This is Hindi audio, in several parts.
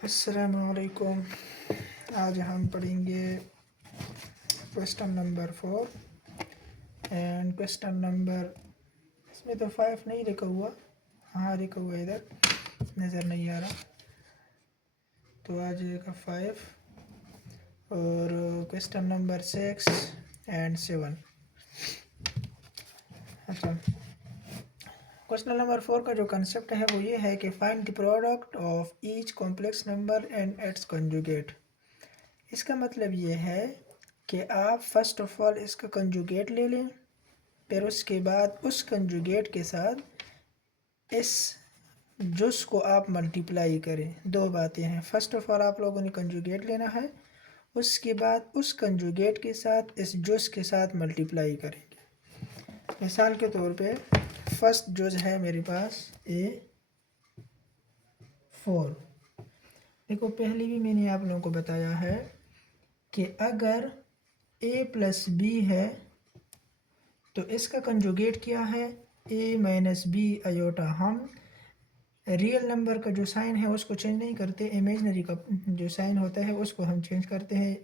अस्सलामुअलैकुम। आज हम पढ़ेंगे question number 4 and question number, इसमें तो 5 नहीं लिखा हुआ, हाँ लिखा हुआ इधर नज़र नहीं आ रहा, तो आ जाएगा 5 और क्वेश्चन नंबर 6 एंड 7। अच्छा, क्वेश्चन नंबर 4 का जो कंसेप्ट है वो ये है कि find the product of each complex number and it's conjugate. इसका मतलब ये है कि आप फर्स्ट ऑफ ऑल इसका कंजुगेट ले लें, फिर उसके बाद उस कंजुगेट के साथ इस जुस को आप मल्टीप्लाई करें। दो बातें हैं, फर्स्ट ऑफ ऑल आप लोगों ने कंजुगेट लेना है, उसके बाद उस कंजुगेट के साथ इस जुस के साथ मल्टीप्लाई करेंगे। मिसाल के तौर पे फर्स्ट जुस है मेरे पास A4। देखो पहले भी मैंने आप लोगों को बताया है कि अगर A प्लस B है तो इसका कंजुगेट क्या है, A माइनस बी अयोटा। हम रियल नंबर का जो साइन है उसको चेंज नहीं करते, इमेजनरी का जो साइन होता है उसको हम चेंज करते हैं।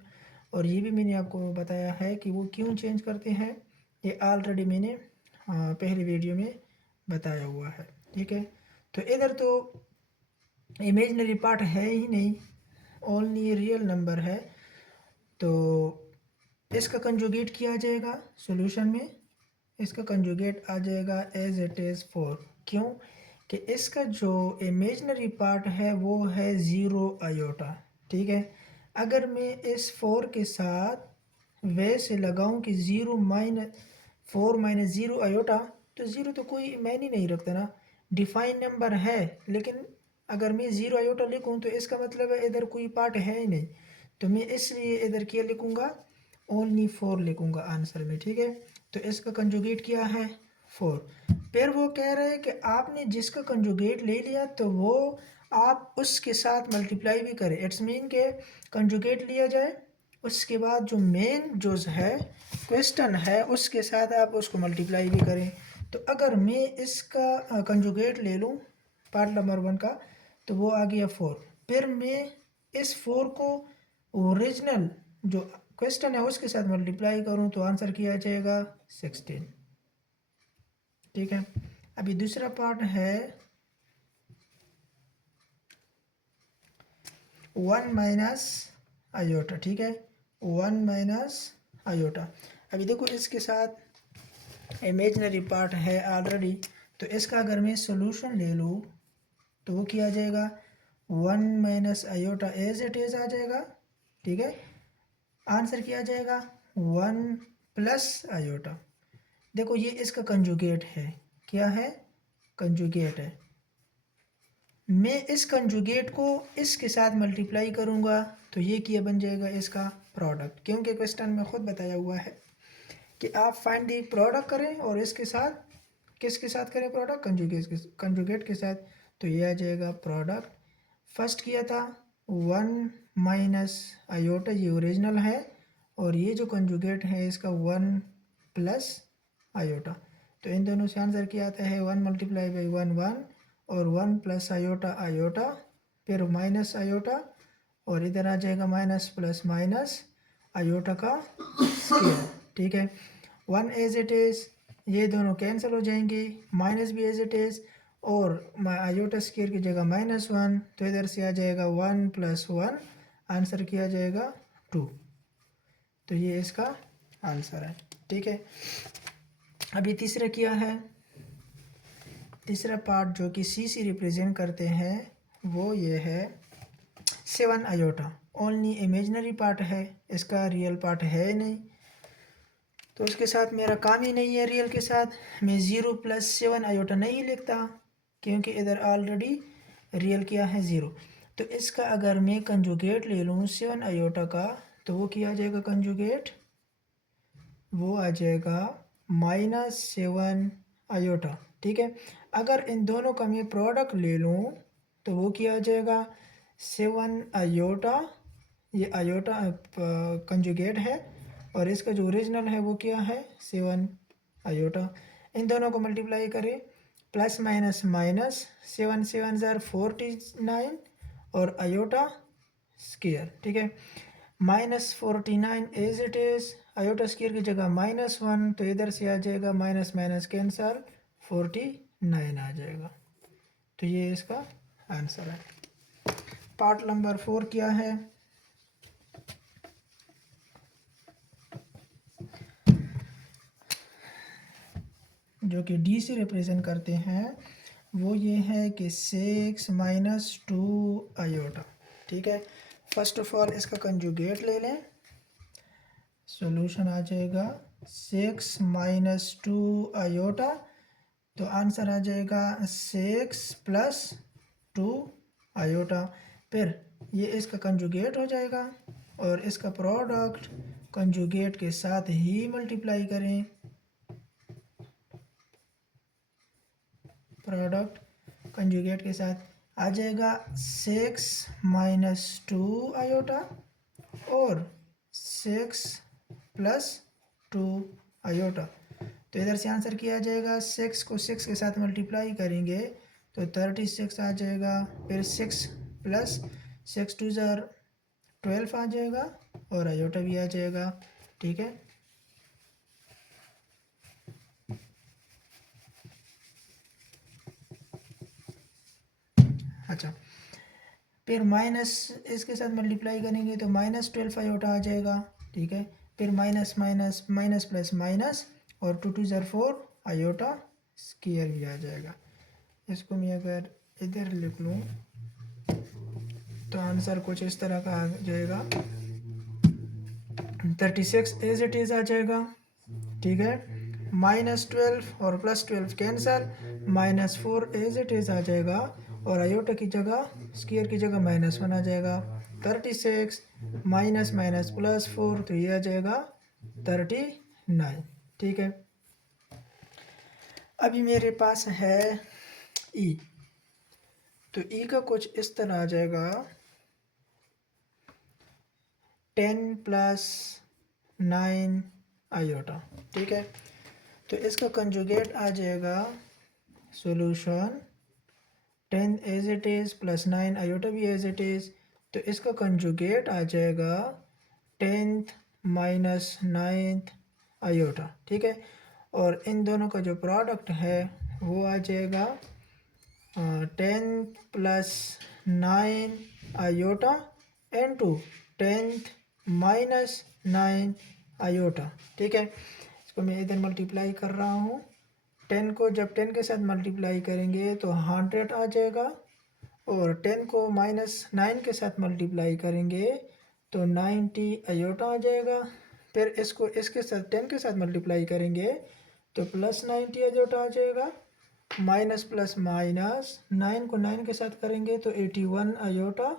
और ये भी मैंने आपको बताया है कि वो क्यों चेंज करते हैं, ये ऑलरेडी मैंने पहली वीडियो में बताया हुआ है। ठीक है, तो इधर तो इमेजनरी पार्ट है ही नहीं, ओनली रियल नंबर है, तो इसका कंजुगेट किया जाएगा सॉल्यूशन में। इसका कंजुगेट आ जाएगा एज इट इज़ 4। क्यों कि इसका जो इमेजनरी पार्ट है वो है 0 अयोटा। ठीक है, अगर मैं इस 4 के साथ वैसे लगाऊं कि 4 माइनस 0 अयोटा, तो 0 तो कोई मायने नहीं रखता ना, डिफाइन नंबर है, लेकिन अगर मैं 0 अयोटा लिखूं तो इसका मतलब है इधर कोई पार्ट है ही नहीं, तो मैं इसलिए इधर क्या लिखूंगा, ओनली 4 लिखूंगा आंसर में। ठीक है, तो इसका कंजुगेट क्या है 4। फिर वो कह रहे हैं कि आपने जिसका कंजुगेट ले लिया तो वो आप उसके साथ मल्टीप्लाई भी करें। इट्स मीन के कंजुगेट लिया जाए, उसके बाद जो मेन जो है क्वेश्चन है उसके साथ आप उसको मल्टीप्लाई भी करें। तो अगर मैं इसका कंजुगेट ले लूँ पार्ट नंबर 1 का, तो वो आ गया 4। फिर मैं इस 4 को ओरिजिनल जो क्वेश्चन है उसके साथ मल्टीप्लाई करूं तो आंसर किया जाएगा 16। ठीक है, अभी दूसरा पार्ट है 1 माइनस आयोटा। ठीक है, 1 माइनस आयोटा। अभी देखो इसके साथ इमेजनरी पार्ट है ऑलरेडी, तो इसका अगर मैं सॉल्यूशन ले लूँ तो वो किया जाएगा 1 minus iota as it is आ जाएगा। ठीक है, आंसर किया जाएगा 1 प्लस आयोटा। देखो ये इसका कंजुगेट है, क्या है, कंजुगेट है। मैं इस कंजुगेट को इसके साथ मल्टीप्लाई करूँगा तो ये क्या बन जाएगा, इसका प्रोडक्ट, क्योंकि क्वेश्चन में खुद बताया हुआ है कि आप फाइंड दी प्रोडक्ट करें और इसके साथ किसके साथ करें, प्रोडक्ट कंजुगेट के साथ, तो ये आ जाएगा प्रोडक्ट। फर्स्ट किया था 1 माइनस आयोटा, ये ओरिजिनल है, और ये जो कंजुगेट है इसका 1 प्लस आयोटा, तो इन दोनों से आंसर क्या आता है, 1 मल्टीप्लाई बाई 1 1, और 1 प्लस आयोटा आयोटा, फिर माइनस आयोटा, और इधर आ जाएगा माइनस प्लस माइनस आयोटा का स्क्वायर। ठीक है, 1 एज इट इज़, ये दोनों कैंसिल हो जाएंगे, माइनस भी एज इट इज़, और आयोटा स्क्वायर की जगह -1, तो इधर से आ जाएगा 1 प्लस 1, आंसर किया जाएगा 2। तो ये इसका आंसर है। ठीक है, अभी तीसरा क्या है, तीसरा पार्ट जो कि सी से रिप्रेजेंट करते हैं वो ये है 7 अयोटा। ओनली इमेजनरी पार्ट है, इसका रियल पार्ट है नहीं, तो उसके साथ मेरा काम ही नहीं है। रियल के साथ मैं 0 प्लस 7 अयोटा नहीं लिखता, क्योंकि इधर ऑलरेडी रियल क्या है 0। तो इसका अगर मैं कंजुगेट ले लूँ 7 अयोटा का, तो वो क्या आ जाएगा कंजुगेट, वो आ जाएगा -7 अयोटा। ठीक है, अगर इन दोनों का मैं प्रोडक्ट ले लूँ तो वो क्या आ जाएगा 7 अयोटा, ये अयोटा कंजुगेट है, और इसका जो ओरिजिनल है वो क्या है 7 अयोटा। इन दोनों को मल्टीप्लाई करें, प्लस माइनस माइनस, 7 7 ज़ार 49, और आयोटा स्क्वायर, ठीक है। -49 as it is, iota square की जगह -1, तो इधर से आ जाएगा माइनस माइनस कैंसल, 49 आ जाएगा। तो ये इसका आंसर है। पार्ट नंबर 4 क्या है? जो कि डी से रिप्रेजेंट करते हैं, वो ये है कि 6 - 2 आयोटा, ठीक है। फर्स्ट ऑफ ऑल इसका कंजुगेट ले लें, सॉल्यूशन आ जाएगा 6 - 2 आयोटा, तो आंसर आ जाएगा 6 + 2 आयोटा। फिर ये इसका कंजुगेट हो जाएगा और इसका प्रोडक्ट कंजुगेट के साथ ही मल्टीप्लाई करें, प्रोडक्ट कंजुगेट के साथ आ जाएगा 6 - 2 आयोटा और 6 + 2 आयोटा। तो इधर से आंसर किया जाएगा, 6 को 6 के साथ मल्टीप्लाई करेंगे तो 36 आ जाएगा। फिर 6 + 6 2 ज़ार 12 आ जाएगा और आयोटा भी आ जाएगा, ठीक है। अच्छा, फिर माइनस इसके साथ मल्टीप्लाई करेंगे तो -12 आयोटा आ जाएगा, ठीक है। फिर minus minus minus plus minus और 2 2 ज़ार 4 आयोटा स्क्वायर भी आ जाएगा। इसको मैं अगर इधर लिख लूँ तो आंसर कुछ इस तरह का आ जाएगा, 36 एज इट इज़ आ जाएगा, ठीक है। -12 और +12 कैंसल, -4 एज इट इज़ आ जाएगा और आयोटा की जगह स्क्वायर की जगह -1 आ जाएगा। 36 माइनस माइनस +4, तो ये आ जाएगा 39, ठीक है। अभी मेरे पास है ई, तो ई का कुछ इस तरह आ जाएगा 10 + 9 आयोटा, ठीक है। तो इसका कंजुगेट आ जाएगा solution 10 as it is + 9 iota भी एज इट इज़, तो इसका कंजुगेट आ जाएगा 10th - 9th आयोटा, ठीक है। और इन दोनों का जो प्रोडक्ट है वो आ जाएगा 10 + 9 आयोटा इनटू 10th - 9 आयोटा, ठीक है। इसको मैं इधर मल्टीप्लाई कर रहा हूँ, 10 को जब 10 के साथ मल्टीप्लाई करेंगे तो 100 आ जाएगा और 10 को -9 के साथ मल्टीप्लाई करेंगे तो 90 आयोटा आ जाएगा। फिर इसको इसके साथ 10 के साथ मल्टीप्लाई करेंगे तो +90 आयोटा आ जाएगा। माइनस प्लस माइनस 9 को 9 के साथ करेंगे तो 81 आयोटा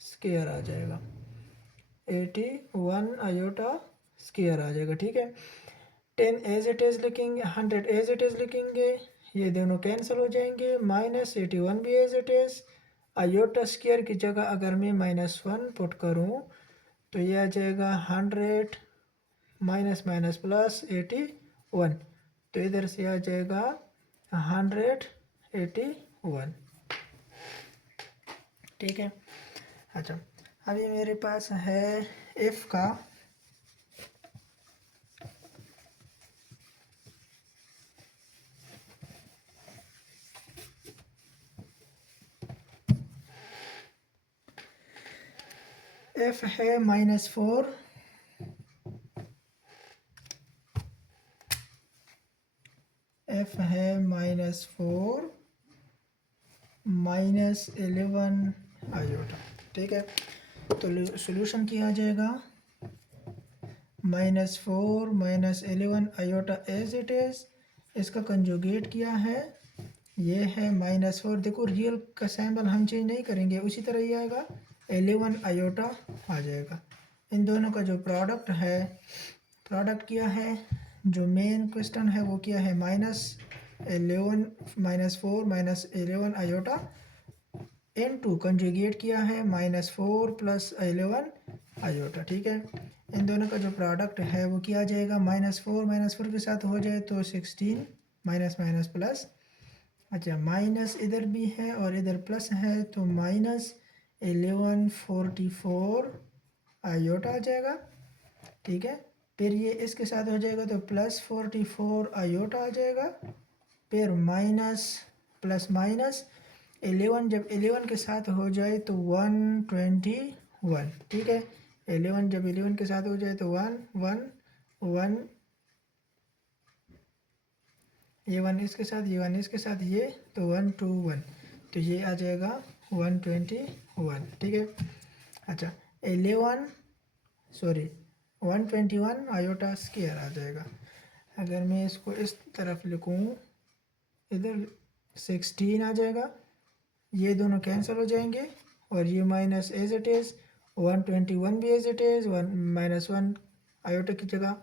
स्क्वायर आ जाएगा, 81 आयोटा स्क्वायर आ जाएगा, ठीक है। 10 एज इट इज़ लिखेंगे, 100 एज इट इज़ लिखेंगे, ये दोनों कैंसिल हो जाएंगे। -81 भी as it is, iota square की जगह अगर मैं -1 पुट करूं तो ये आ जाएगा 100 माइनस माइनस प्लस 81, तो इधर से आ जाएगा 181, ठीक है। अच्छा, अभी मेरे पास है एफ का एफ है -4 एफ है -4 -11 आयोटा, ठीक है। तो सॉल्यूशन किया जाएगा -4 -11 आयोटा एज इट इज़, इसका कंजुगेट किया है, ये है -4, देखो रियल का सैम्बल हम चेंज नहीं करेंगे, उसी तरह ही आएगा, 11 आयोटा आ जाएगा। इन दोनों का जो प्रोडक्ट है, प्रोडक्ट किया है, जो मेन क्वेश्चन है वो किया है -11 -4 -11 आयोटा इनटू कंजुगेट किया है -4 + 11 आयोटा, ठीक है। इन दोनों का जो प्रोडक्ट है वो किया जाएगा, -4 के साथ हो जाए तो 16 माइनस माइनस प्लस अच्छा, माइनस इधर भी है और इधर प्लस है, तो माइनस 1144 आयोटा आ जाएगा। ठीक है, फिर ये इसके साथ हो जाएगा तो प्लस 44 आयोटा आ जाएगा। फिर माइनस प्लस माइनस 11, जब 11 के साथ हो जाए तो 121। ठीक है, 11 जब 11 के साथ हो जाए तो 1 ये 1 इसके साथ, ये 1 इसके साथ, ये तो 121, तो ये आ जाएगा 121। ठीक है, अच्छा 121 आयोटा स्क्वायर आ जाएगा। अगर मैं इसको इस तरफ लिखूँ, इधर 16 आ जाएगा, ये दोनों कैंसिल हो जाएंगे और ये माइनस एज इट इज़, 121 भी एज इट इज़, -1 आयोटा की जगह,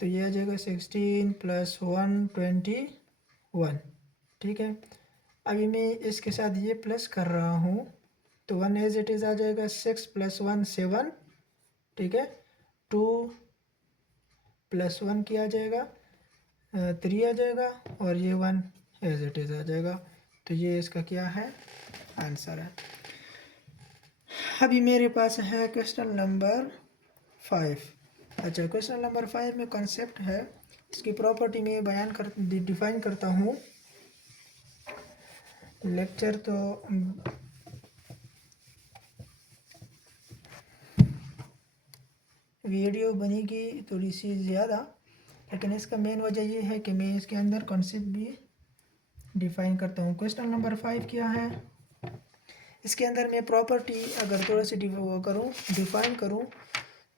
तो ये आ जाएगा 16 + 121। ठीक है, अभी मैं इसके साथ ये प्लस कर रहा हूँ, तो 1 एज इट इज़ आ जाएगा, 6 + 1 7। ठीक है, 2 + 1 क्या आ जाएगा, 3 आ जाएगा, और ये 1 एज इट इज़ आ जाएगा। तो ये इसका क्या है, आंसर है। अभी मेरे पास है क्वेश्चन नंबर 5। अच्छा, क्वेश्चन नंबर 5 में कॉन्सेप्ट है, इसकी प्रॉपर्टी में डिफाइन करता हूँ। लेक्चर तो वीडियो बनेगी थोड़ी सी ज़्यादा, लेकिन इसका मेन वजह ये है कि मैं इसके अंदर कॉन्सेप्ट भी डिफाइन करता हूँ। क्वेश्चन नंबर 5 क्या है, इसके अंदर मैं प्रॉपर्टी अगर थोड़ा सी डिफाइन करूँ,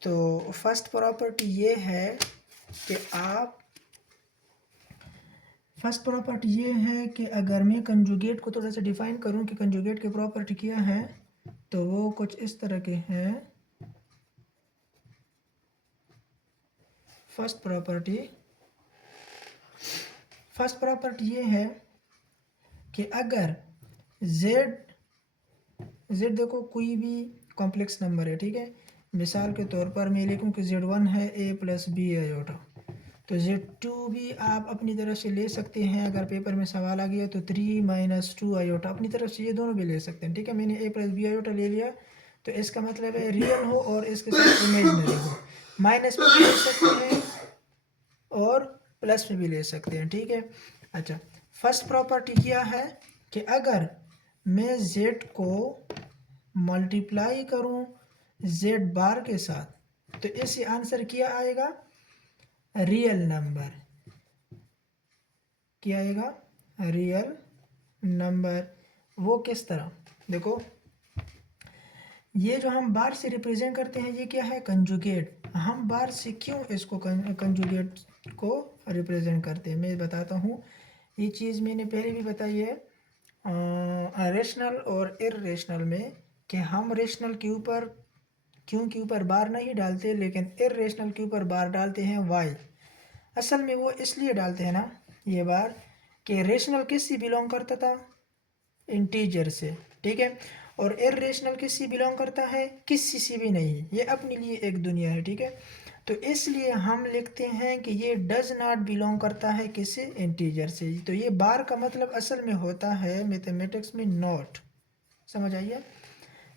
तो फर्स्ट प्रॉपर्टी ये है कि अगर मैं कंजुगेट को थोड़ा सा डिफाइन करूं कि कंजुगेट की प्रॉपर्टी क्या है, तो वो कुछ इस तरह के हैं। फर्स्ट प्रॉपर्टी ये है कि अगर z देखो कोई भी कॉम्प्लेक्स नंबर है, ठीक है, मिसाल के तौर पर मैं लिखूं कि z1 है a + b आयोटा, तो z2 भी आप अपनी तरफ से ले सकते हैं। अगर पेपर में सवाल आ गया तो 3 - 2 आयोटा अपनी तरफ से ये दोनों भी ले सकते हैं। ठीक है, मैंने a + b आयोटा ले लिया, तो इसका मतलब है रियल हो और इसके साथ इमेजनरी हो। माइनस में भी ले सकते हैं और प्लस में भी ले सकते हैं। ठीक है, अच्छा फर्स्ट प्रॉपर्टी क्या है कि अगर मैं z को मल्टीप्लाई करूं z बार के साथ, तो इससे आंसर क्या आएगा, रियल नंबर। क्या आएगा, रियल नंबर। वो किस तरह, देखो ये जो हम बार से रिप्रेजेंट करते हैं, ये क्या है, कंजुगेट। हम बार से क्यों इसको कंजुगेट को रिप्रेजेंट करते हैं, मैं बताता हूँ। ये चीज़ मैंने पहले भी बताई है रेशनल और इर्रेशनल में, कि हम रेशनल के ऊपर क्यों के ऊपर बार नहीं डालते, लेकिन इर्रेशनल के ऊपर बार डालते हैं वाई। असल में वो इसलिए डालते हैं ना ये बार, कि रेशनल किससे बिलोंग करता था, इंटीजर से। ठीक है, और इर्रेशनल किससे बिलोंग करता है, किसी से भी नहीं, ये अपने लिए एक दुनिया है। ठीक है, तो इसलिए हम लिखते हैं कि ये डज नॉट बिलोंग करता है किससे, इंटीजर से। तो ये बार का मतलब असल में होता है मैथमेटिक्स में नॉट। समझ आइए,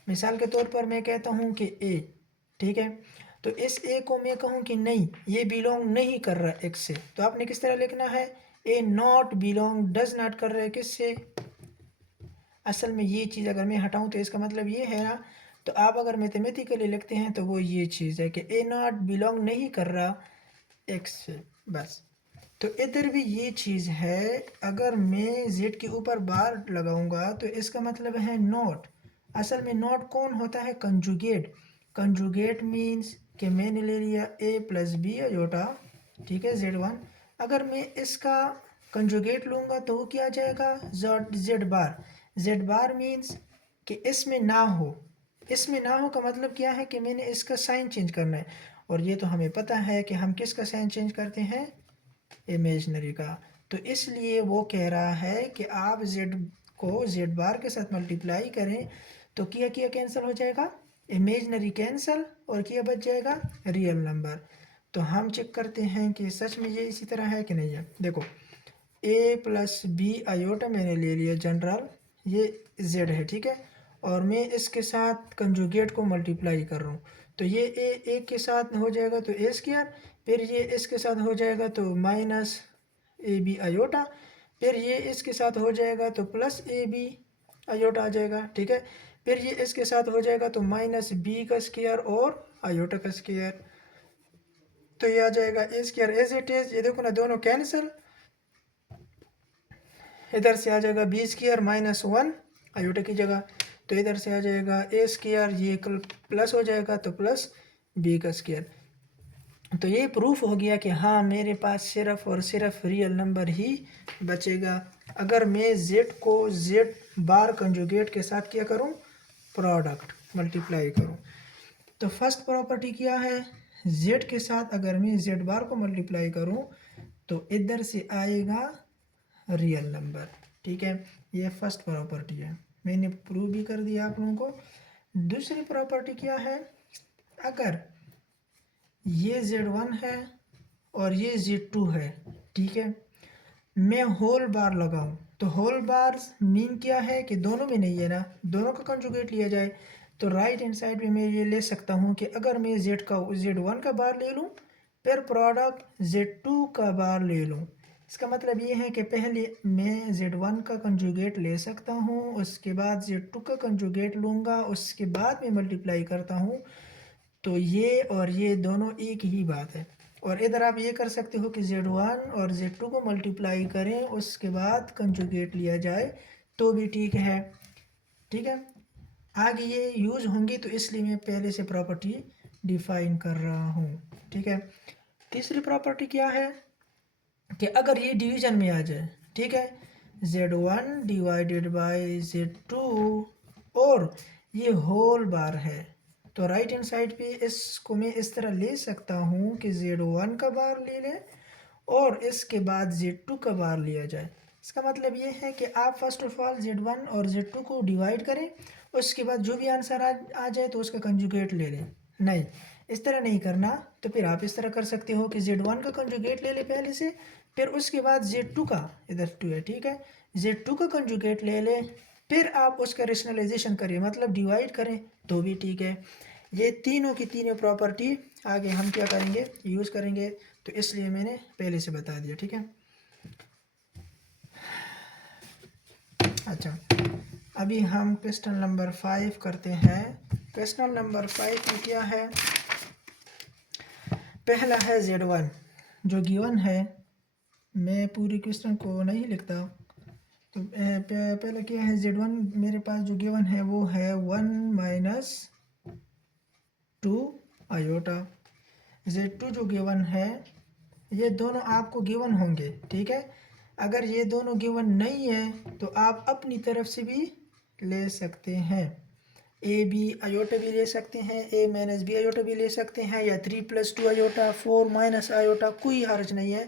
मिसाल के तौर पर मैं कहता हूँ कि ए, ठीक है, तो इस ए को मैं कहूँ कि नहीं ये बिलोंग नहीं कर रहा एक्स से, तो आपने किस तरह लिखना है, ए नॉट बिलोंग, डज नॉट कर रहा है किससे। असल में ये चीज़ अगर मैं हटाऊँ तो इसका मतलब ये है ना, तो आप अगर मैथमेटिकली लिखते हैं तो वो ये चीज़ है कि ए नॉट बिलोंग नहीं कर रहा एक्स से, बस। तो इधर भी ये चीज़ है, अगर मैं जेड के ऊपर बार लगाऊंगा तो इसका मतलब है नॉट। असल में नॉट कौन होता है, कंजुगेट। कंजुगेट मीन्स कि मैंने ले लिया a + b आयोटा, ठीक है, z1। अगर मैं इसका कंजुगेट लूँगा तो वो क्या आ जाएगा, जेड बार। जेड बार मीन्स कि इसमें ना हो। इसमें ना हो का मतलब क्या है कि मैंने इसका साइन चेंज करना है, और ये तो हमें पता है कि हम किसका साइन चेंज करते हैं, इमेजनरी का। तो इसलिए वो कह रहा है कि आप z को z बार के साथ मल्टीप्लाई करें तो किया कैंसिल हो जाएगा, इमेजनरी कैंसिल, और किया बच जाएगा रियल नंबर। तो हम चेक करते हैं कि सच में ये इसी तरह है कि नहीं है। देखो ए प्लस बी आयोटा मैंने ले लिया जनरल, ये जेड है, ठीक है। और मैं इसके साथ कंजुगेट को मल्टीप्लाई कर रहा हूँ, तो ये ए के साथ हो जाएगा तो ए स्क्वायर, फिर ये इसके साथ हो जाएगा तो माइनस ए बी आयोटा, फिर ये इसके साथ हो जाएगा तो प्लस ए बी आयोटा आ जाएगा, ठीक है। फिर ये इसके साथ हो जाएगा तो माइनस बी का स्क्वायर और आयोटा का स्क्वायर, तो ये आ जाएगा A square as it is. ये देखो ना दोनों कैंसिल, इधर से आ जाएगा B square minus one iota की जगह, तो इधर से आ जाएगा ए स्क्वायर, ये प्लस हो जाएगा तो प्लस बी का स्क्वायर। तो ये प्रूफ हो गया कि हाँ मेरे पास सिर्फ और सिर्फ रियल नंबर ही बचेगा अगर मैं z को z बार कंजुगेट के साथ क्या करूँ, प्रोडक्ट मल्टीप्लाई करूँ। तो फर्स्ट प्रॉपर्टी क्या है, z के साथ अगर मैं z बार को मल्टीप्लाई करूँ तो इधर से आएगा रियल नंबर, ठीक है। ये फर्स्ट प्रॉपर्टी है, मैंने प्रूव भी कर दिया आप लोगों को। दूसरी प्रॉपर्टी क्या है, अगर ये z1 है और ये z2 है, ठीक है, मैं होल बार लगाऊं तो होल बार मीन क्या है कि दोनों में नहीं है ना, दोनों का कंजुगेट लिया जाए। तो राइट हैंड साइड पे मैं ये ले सकता हूँ कि अगर मैं z1 का बार ले लूँ फिर प्रोडक्ट z2 का बार ले लूँ। इसका मतलब ये है कि पहले मैं z1 का कंजुगेट ले सकता हूँ, उसके बाद z2 का कंजुगेट लूँगा, उसके बाद मैं मल्टीप्लाई करता हूँ। तो ये और ये दोनों एक ही बात है। और इधर आप ये कर सकते हो कि z1 और z2 को मल्टीप्लाई करें उसके बाद कंजुगेट लिया जाए तो भी ठीक है, ठीक है। आगे ये यूज़ होंगी तो इसलिए मैं पहले से प्रॉपर्टी डिफाइन कर रहा हूँ, ठीक है। तीसरी प्रॉपर्टी क्या है कि अगर ये डिवीजन में आ जाए, ठीक है, z1 डिवाइडेड बाय z2 और ये होल बार है, तो राइट हैंड साइड पे इसको मैं इस तरह ले सकता हूँ कि z1 का बार ले लें और इसके बाद z2 का बार लिया जाए। इसका मतलब ये है कि आप फर्स्ट ऑफ ऑल z1 और z2 को डिवाइड करें, उसके बाद जो भी आंसर आ जाए तो उसका कंजुगेट ले लें। नहीं, इस तरह नहीं करना, तो फिर आप इस तरह कर सकते हो कि z1 का कंजुगेट ले ले पहले से, फिर उसके बाद z2 का, इधर 2 है, ठीक है, z2 का कंजुगेट ले ले, फिर आप उसका रेशनलाइजेशन करें मतलब डिवाइड करें तो भी ठीक है। ये तीनों की तीनों प्रॉपर्टी आगे हम क्या करेंगे, यूज़ करेंगे, तो इसलिए मैंने पहले से बता दिया, ठीक है। अच्छा, अभी हम क्वेश्चन नंबर 5 करते हैं। क्वेश्चन नंबर 5 में क्या है, पहला है z1 जो गिवन है, मैं पूरी क्वेश्चन को नहीं लिखता, तो पहले क्या है, z1 मेरे पास जो गिवन है वो है 1 माइनस 2 आयोटा। z2 जो गिवन है, ये दोनों आपको गिवन होंगे, ठीक है। अगर ये दोनों गिवन नहीं है तो आप अपनी तरफ से भी ले सकते हैं, ए बी आयोटा भी ले सकते हैं, ए माइनस बी आयोटा भी ले सकते हैं, या 3 + 2 आयोटा, 4 माइनस आयोटा, कोई हर्ज नहीं है,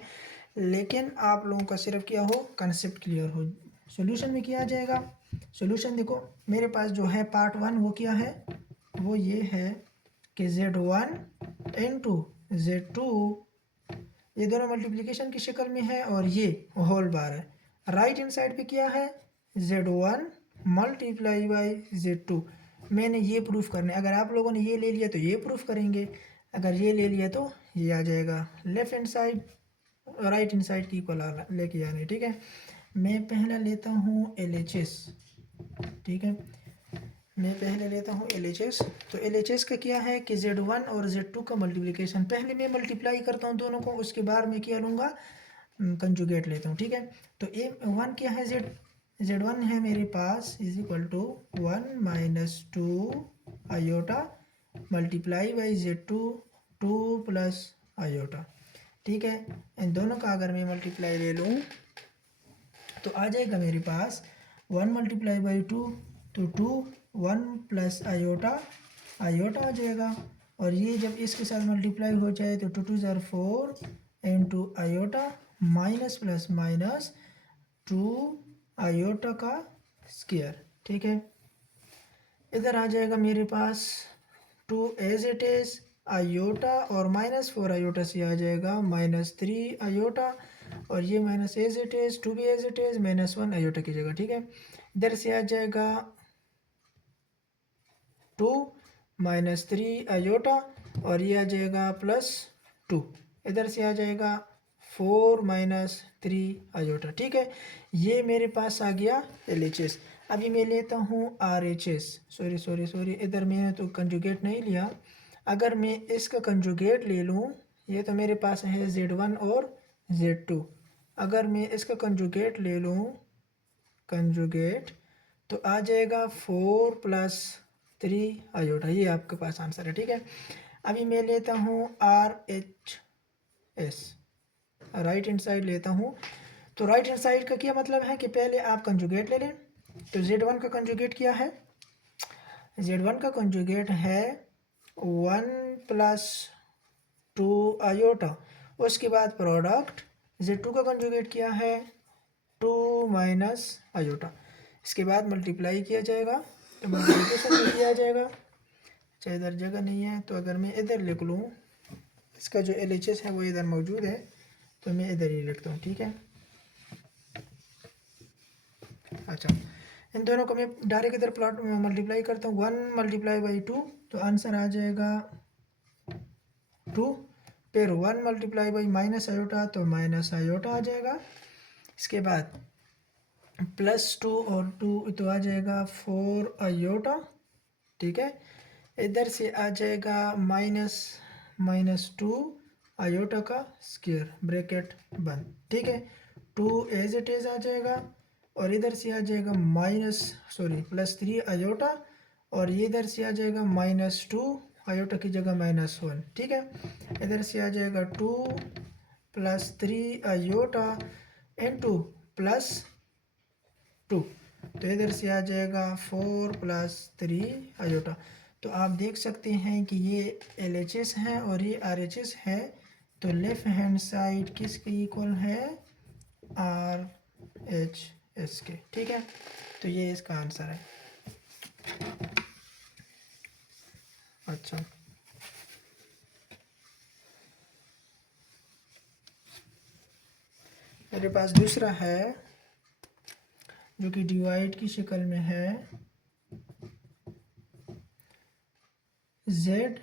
लेकिन आप लोगों का सिर्फ क्या हो, कंसेप्ट क्लियर हो। सॉल्यूशन में किया जाएगा, सॉल्यूशन देखो मेरे पास जो है पार्ट 1 वो क्या है, वो ये है कि z1 इंटू z2, ये दोनों मल्टीप्लिकेशन की शक्ल में है और ये होल बार है। राइट हैंड साइड पे क्या है, z1 मल्टीप्लाई बाई z2। मैंने ये प्रूफ करना है, अगर आप लोगों ने ये ले लिया तो ये प्रूफ करेंगे, अगर ये ले लिया तो ये आ जाएगा। Left hand side right hand side की इक्वल लेके आने, ठीक है। मैं पहला लेता हूँ LHS, ठीक है, मैं पहले लेता हूँ LHS। तो LHS का क्या है कि z1 और z2 का मल्टीप्लिकेशन, पहले मैं मल्टीप्लाई करता हूँ दोनों को, उसके बाद मैं क्या लूँगा, कंजुगेट लेता हूँ, ठीक है। तो a1 क्या है, z1 है मेरे पास is equal to 1 minus 2 iota multiply by z2 2 plus iota, ठीक है। इन दोनों का अगर मैं मल्टीप्लाई ले लूँ तो आ जाएगा मेरे पास 1 मल्टीप्लाई बाई 2 तो 2, 1 प्लस आयोटा, आयोटा आ जाएगा, और ये जब इसके साथ मल्टीप्लाई हो जाए तो 2 2 ज़ार 4 into iota minus plus minus 2 iota का स्क्वायर, ठीक है। इधर आ जाएगा मेरे पास 2 एज इट इज़ आयोटा और -4 आयोटा से आ जाएगा -3 आयोटा और ये minus as it is, two भी एज इट इज़, -1 आयोटा की जगह, ठीक है। इधर से आ जाएगा 2 -3 आयोटा और ये आ जाएगा +2। इधर से आ जाएगा 4 -3 आयोटा, ठीक है। ये मेरे पास आ गया LHS। अभी मैं लेता हूँ RHS। सॉरी, इधर मैंने तो कंजुगेट नहीं लिया। अगर मैं इसका कंजुगेट ले लूँ, ये तो मेरे पास है Z1 और Z2। अगर मैं इसका कंजुगेट ले लूँ, कंजुगेट, तो आ जाएगा 4 +3 आयोटा। ये आपके पास आंसर है, ठीक है। अभी मैं लेता हूँ RHS, राइट हैंड साइड लेता हूँ। तो राइट हैंड साइड का क्या मतलब है कि पहले आप कंजुगेट ले लें। तो Z1 का कंजुगेट क्या है? Z1 का कंजुगेट है 1 +2 आयोटा। उसके बाद प्रोडक्ट Z2 का कंजुगेट क्या है? 2 - आयोटा। इसके बाद मल्टीप्लाई किया जाएगा, तो मल्टीप्लिकेशन में किया जाएगा। चाहे इधर जगह नहीं है तो अगर मैं इधर लिख लूँ, इसका जो LHS है वो इधर मौजूद है, तो मैं इधर ही लिखता हूँ, ठीक है। अच्छा, इन दोनों को मैं डायरेक्ट इधर प्लॉट मल्टीप्लाई करता हूँ। 1 × 2, तो आंसर आ जाएगा 2। फिर 1 × माइनस आयोटा, तो माइनस आयोटा आ जाएगा। इसके बाद +2 और 2, तो आ जाएगा 4 आयोटा, ठीक है। इधर से आ जाएगा -2 आयोटा का स्क्वायर, ब्रैकेट बंद, ठीक है। 2 एज इट इज़ आ जाएगा और इधर से आ जाएगा +3 आयोटा और ये इधर से आ जाएगा -2 आयोटा की जगह -1, ठीक है। इधर से आ जाएगा 2 +3 आयोटा इंटू +2, तो इधर से आ जाएगा 4 +3 आयोटा। तो आप देख सकते हैं कि ये LHS है और ये RHS है। तो लेफ्ट हैंड साइड किसके इक्वल है? RHS के, ठीक है। तो ये इसका आंसर है। अच्छा, मेरे पास दूसरा है जो कि डिवाइड की शक्ल में है। Z1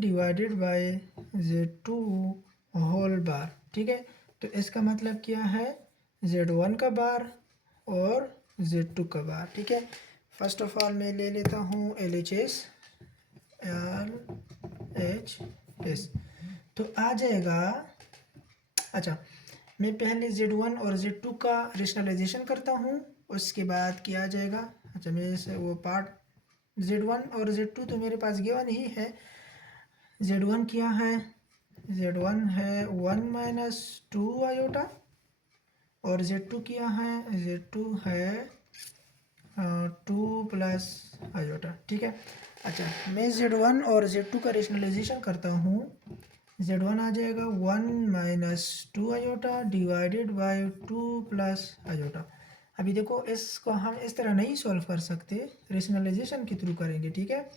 divided by Z2 whole bar, ठीक है। तो इसका मतलब क्या है? Z1 का बार और Z2 का बार, ठीक है। फर्स्ट ऑफ ऑल मैं ले लेता हूँ LHS, तो आ जाएगा। अच्छा, मैं पहले Z1 और Z2 का रेशनलाइजेशन करता हूँ, उसके बाद क्या आ जाएगा। अच्छा, मेरे से वो पार्ट Z1 और Z2 तो मेरे पास गिवन ही है। Z1 क्या है? Z1 है 1 - 2 आयोटा और Z2 क्या है? Z2 है 2 + आयोटा, ठीक है। अच्छा, मैं Z1 और Z2 का रेशनलाइजेशन करता हूँ। Z1 आ जाएगा 1 - 2 आयोटा डिवाइडेड बाय 2 + आयोटा। अभी देखो, इसको हम इस तरह नहीं सॉल्व कर सकते, रेशनलाइजेशन के थ्रू करेंगे, ठीक है।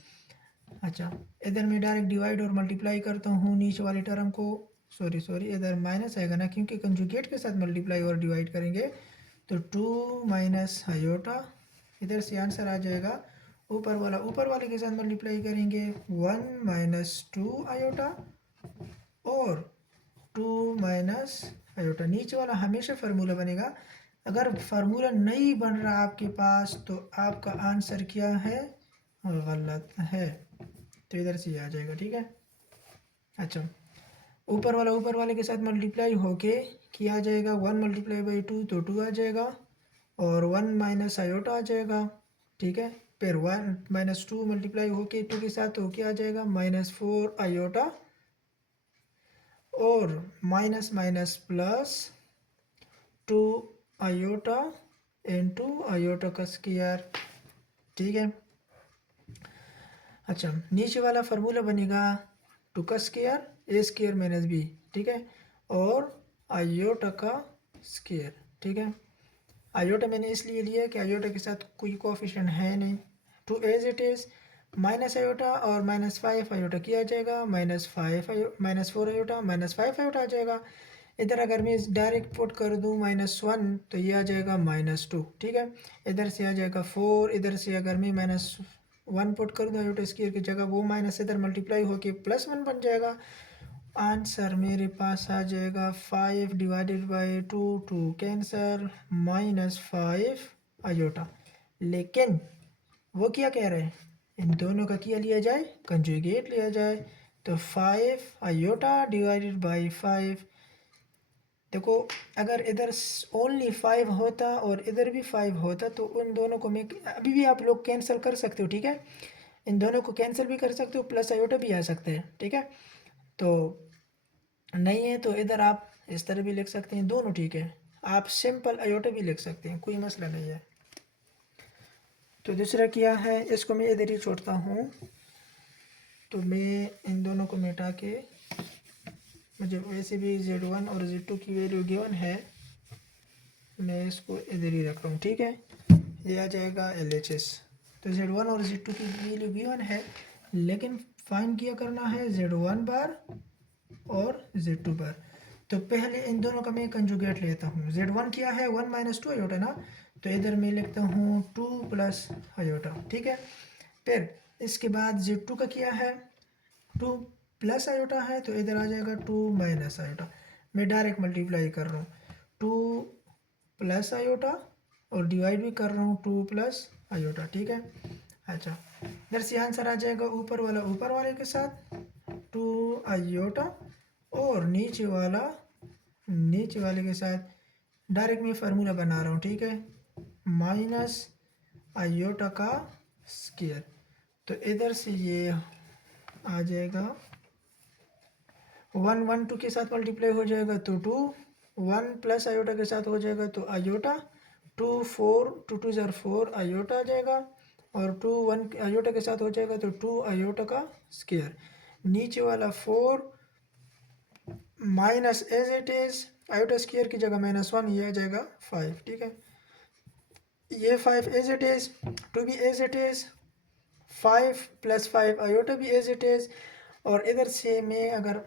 अच्छा, इधर मैं डायरेक्ट डिवाइड और मल्टीप्लाई करता हूँ नीचे वाले टर्म को। सॉरी, इधर माइनस आएगा ना, क्योंकि कंजुगेट के साथ मल्टीप्लाई और डिवाइड करेंगे। तो 2 - आयोटा, इधर से आंसर आ जाएगा। ऊपर वाले के साथ मल्टीप्लाई करेंगे 1 - 2 आयोटा और 2 - आयोटा। नीचे वाला हमेशा फार्मूला बनेगा। अगर फार्मूला नहीं बन रहा आपके पास, तो आपका आंसर क्या है? गलत है। तो इधर से आ जाएगा, ठीक है। अच्छा, ऊपर वाले के साथ मल्टीप्लाई होके किया जाएगा। 1 × 2, तो 2 आ जाएगा और 1 - आयोटा आ जाएगा, ठीक है। फिर 1 - 2 मल्टीप्लाई होके 2 के साथ तो क्या आ जाएगा? -4 आयोटा और minus plus 2 iota into iota का स्क्वायर, ठीक है। अच्छा, नीचे वाला फार्मूला बनेगा 2 का स्क्वायर, A² - B, ठीक है, और आयोटा का स्क्वायर, ठीक है। आयोटा मैंने इसलिए लिया कि आयोटा के साथ कोई कोफिशिएंट है नहीं। 2 as it is, minus iota और -5 आयोटा किया जाएगा, -4 आयोटा -5 आयोटा आ जाएगा। इधर अगर मैं डायरेक्ट पुट कर दूँ -1 तो ये आ जाएगा -2, ठीक है। इधर से आ जाएगा 4, इधर से अगर मैं -1 पुट कर दूँ आयोटा स्क्वायर की जगह, वो माइनस इधर मल्टीप्लाई होके +1 बन जाएगा। आंसर मेरे पास आ जाएगा 5 डिवाइडेड बाई 2, 2 कैंसर, -5 आयोटा। लेकिन वो क्या कह रहे हैं, इन दोनों का क्या लिया जाए, कंजुगेट लिया जाए। तो 5 आयोटा डिवाइडेड बाई 5, देखो अगर इधर ओनली 5 होता और इधर भी 5 होता तो उन दोनों को मैं अभी भी आप लोग कैंसिल कर सकते हो, ठीक है। इन दोनों को कैंसिल भी कर सकते हो, प्लस आयोटा भी आ सकते हैं, ठीक है। तो नहीं है तो इधर आप इस तरह भी लिख सकते हैं, दोनों ठीक है। आप सिंपल आयोटा भी लिख सकते हैं, कोई मसला नहीं है। तो दूसरा क्या है, इसको मैं इधर ही छोड़ता हूँ। तो मैं इन दोनों को मिटा के, मुझे वैसे भी Z1 और Z2 की वैल्यू गिवन है, मैं इसको इधर ही रख रहा हूँ, ठीक है। ये आ जाएगा LHS। तो Z1 और Z2 की वैल्यू गिवन है, लेकिन फाइंड किया करना है Z1 बार और Z2 बार। तो पहले इन दोनों का मैं कंजुगेट लेता हूँ। Z1 क्या है, 1 - 2 आयोटा ना, तो इधर मैं लिखता हूँ 2 प्लस आयोटा, ठीक है। फिर इसके बाद Z2 का क्या है, 2 प्लस आयोटा है, तो इधर आ जाएगा 2 माइनस आयोटा। मैं डायरेक्ट मल्टीप्लाई कर रहा हूँ, 2 प्लस आयोटा और डिवाइड भी कर रहा हूँ 2 प्लस आयोटा, ठीक है। अच्छा, इधर से आंसर आ जाएगा ऊपर वाला ऊपर वाले के साथ 2 आयोटा और नीचे वाला नीचे वाले के साथ। डायरेक्ट मैं फार्मूला बना रहा हूँ, ठीक है, माइनस आयोटा का स्क्वायर। तो इधर से ये आ जाएगा 1 1 2 के साथ मल्टीप्लाई हो जाएगा तो 2, 1 प्लस आयोटा के साथ हो जाएगा तो आयोटा, 2 4 2 2 ज़र 4 आयोटा आ जाएगा, और 2 1 आयोटा के साथ हो जाएगा तो 2 आयोटा का स्क्वायर। नीचे वाला 4 minus as it is iota square की जगह -1, ये आ जाएगा 5, ठीक है। ये 5 एज इट इज, 2 भी एज इट इज, 5 + 5 आयोटा भी एज इट इज, और इधर से मैं अगर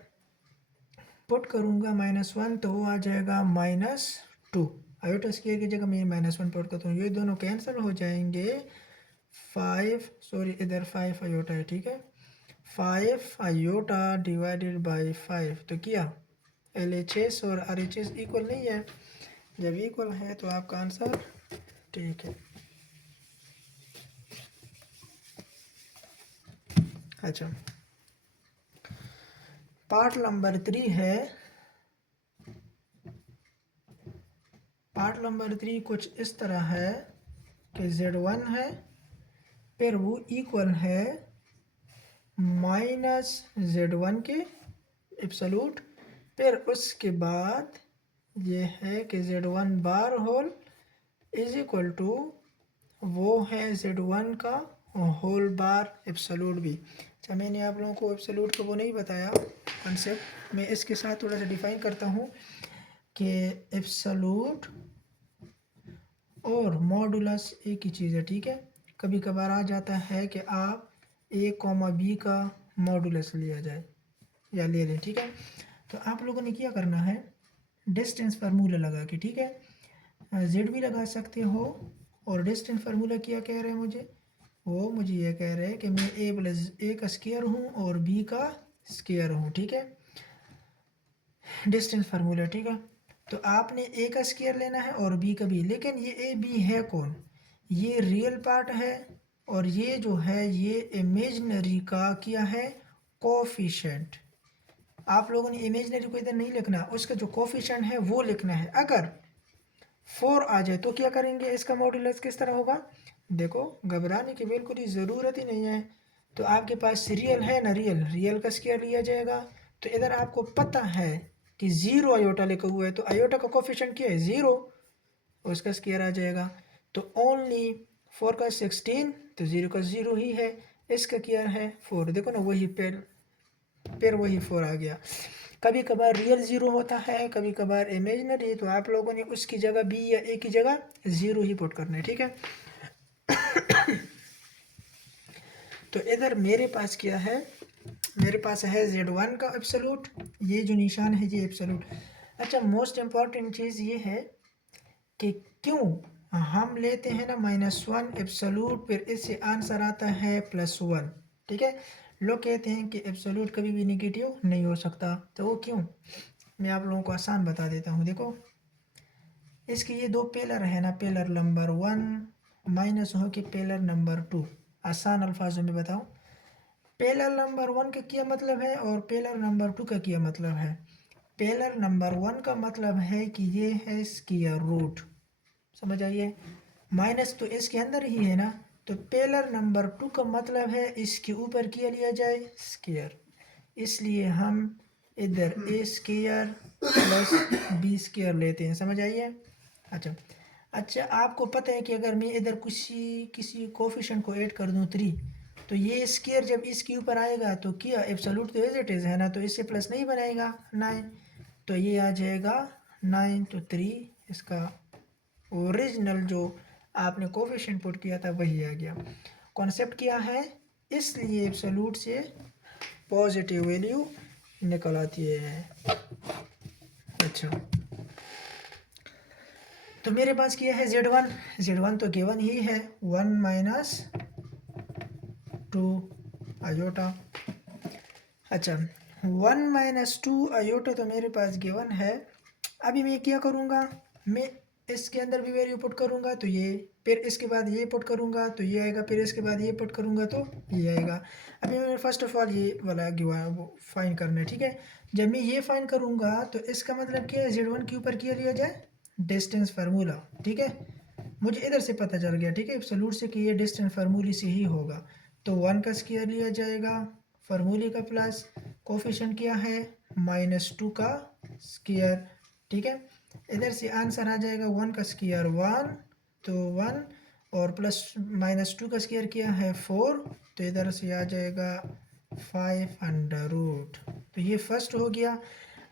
पुट करूँगा -1 तो वो आ जाएगा -2। आयोटा स्क्वायर की जगह मैं -1 पुट करता हूँ, ये दोनों कैंसिल हो जाएंगे। 5 सॉरी इधर 5 आयोटा है, ठीक है। 5 आयोटा डिवाइडेड बाई 5, तो क्या LHS और RHS इक्वल नहीं है। जब इक्वल है तो आपका आंसर ठीक है। अच्छा, पार्ट नंबर 3 है। पार्ट नंबर 3 कुछ इस तरह है कि Z1 है, फिर वो इक्वल है -Z1 के एब्सोल्यूट, फिर उसके बाद ये है कि Z1 bar whole is equal to वो है Z1 का होल बार एब्सोल्यूट भी। अच्छा, मैंने आप लोगों को एब्सोल्यूट का वो नहीं बताया कॉन्सेप्ट, मैं इसके साथ थोड़ा सा डिफाइन करता हूँ कि एब्सोल्यूट और मॉडुलस एक ही चीज़ है, ठीक है। कभी कभार आ जाता है कि आप A, B का मॉडुलस लिया जाए या ले लें, ठीक है। तो आप लोगों ने क्या करना है, डिस्टेंस फार्मूला लगा के, ठीक है, Z भी लगा सकते हो। और डिस्टेंस फार्मूला क्या कह रहे हैं मुझे, वो मुझे ये कह रहे हैं कि मैं A का स्क्वायर हूँ और B का स्क्वायर हूँ, ठीक है, डिस्टेंस फार्मूला, ठीक है। तो आपने A का स्क्वायर लेना है और B का भी, लेकिन ये A B है कौन, ये रियल पार्ट है और ये जो है ये इमेजिनरी का क्या है, कोफिशिएंट। आप लोगों ने इमेजिनरी को इधर नहीं लिखना, उसका जो कोफिशिएंट है वो लिखना है। अगर 4 आ जाए तो क्या करेंगे, इसका मॉडुलस किस तरह होगा, देखो घबराने की बिल्कुल ही ज़रूरत ही नहीं है। तो आपके पास रियल है ना, रियल का स्क्वायर लिया जाएगा। तो इधर आपको पता है कि 0 आयोटा लिखा हुआ है, तो आयोटा का कोफिशिएंट क्या है, 0, उसका स्क्वायर आ जाएगा। तो ओनली 4 का 16, तो 0 का 0 ही है, इसका क्या है 4, देखो ना वही फिर वही 4 आ गया। कभी कभार रियल 0 होता है, कभी कभार इमेजिनरी, तो आप लोगों ने उसकी जगह B या A की जगह 0 ही पुट करना है, ठीक है। तो इधर मेरे पास क्या है, मेरे पास है Z1 का एब्सोल्यूट, ये जो निशान है ये एब्सोल्यूट। अच्छा, मोस्ट इम्पॉर्टेंट चीज़ ये है कि क्यों हम लेते हैं ना -1 एब्सोल्यूट, फिर इससे आंसर आता है +1। ठीक है, लोग कहते हैं कि एब्सोल्यूट कभी भी निगेटिव नहीं हो सकता, तो वो क्यों, मैं आप लोगों को आसान बता देता हूँ। देखो, इसके ये दो पेलर है ना, पेलर नंबर 1 माइनस हो कि पेलर नंबर 2। आसान अल्फाजों में बताओ, पेलर नंबर 1 का क्या मतलब है और पेलर नंबर 2 का क्या मतलब है। पेलर नंबर 1 का मतलब है कि ये है स्क्वायर रूट, समझ आइए, माइनस तो इसके अंदर ही है ना, तो पेलर नंबर 2 का मतलब है इसके ऊपर क्या लिया जाए, स्क्वायर, इसलिए हम इधर ए स्क्वायर प्लस बी स्क्वायर लेते हैं, समझ आइए। अच्छा, आपको पता है कि अगर मैं इधर किसी कोफिशिएंट को ऐड कर दूं 3, तो ये स्क्वायर जब इसके ऊपर आएगा तो क्या एब्सोल्यूट तो एज इट इज़ है ना, तो इससे प्लस नहीं बनाएगा 9, तो ये आ जाएगा 9, तो 3 इसका ओरिजिनल जो आपने कोफिशिएंट पुट किया था वही आ गया। कॉन्सेप्ट क्या है, इसलिए एब्सोल्यूट से पॉजिटिव वैल्यू निकल आती है। अच्छा, तो मेरे पास क्या है Z1 तो गिवन ही है 1 - 2 आयोटा। अच्छा, 1 - 2 आयोटा तो मेरे पास गिवन है। अभी मैं क्या करूँगा, मैं इसके अंदर भी वैल्यू पुट करूँगा तो ये, फिर इसके बाद ये पुट करूँगा तो ये आएगा, फिर इसके बाद ये पुट करूँगा तो ये आएगा। अभी मैं फर्स्ट ऑफ ऑल ये वाला गिवन वो फाइंड करना है। ठीक है, जब मैं ये फाइंड करूँगा तो इसका मतलब क्या है, Z1 के ऊपर क्या लिया जाए, डिस्टेंस फार्मूला। ठीक है, मुझे इधर से पता चल गया, ठीक है, एब्सोल्यूट से कि ये डिस्टेंस फार्मूले से ही होगा, तो 1 का स्क्वायर लिया जाएगा फार्मूले का प्लस कोफिशिएंट क्या है -2 का स्क्वायर। ठीक है, इधर से आंसर आ जाएगा 1 का स्क्वायर 1, तो 1 और प्लस -2 का स्क्वायर क्या है 4, तो इधर से आ जाएगा 5√। तो ये फर्स्ट हो गया।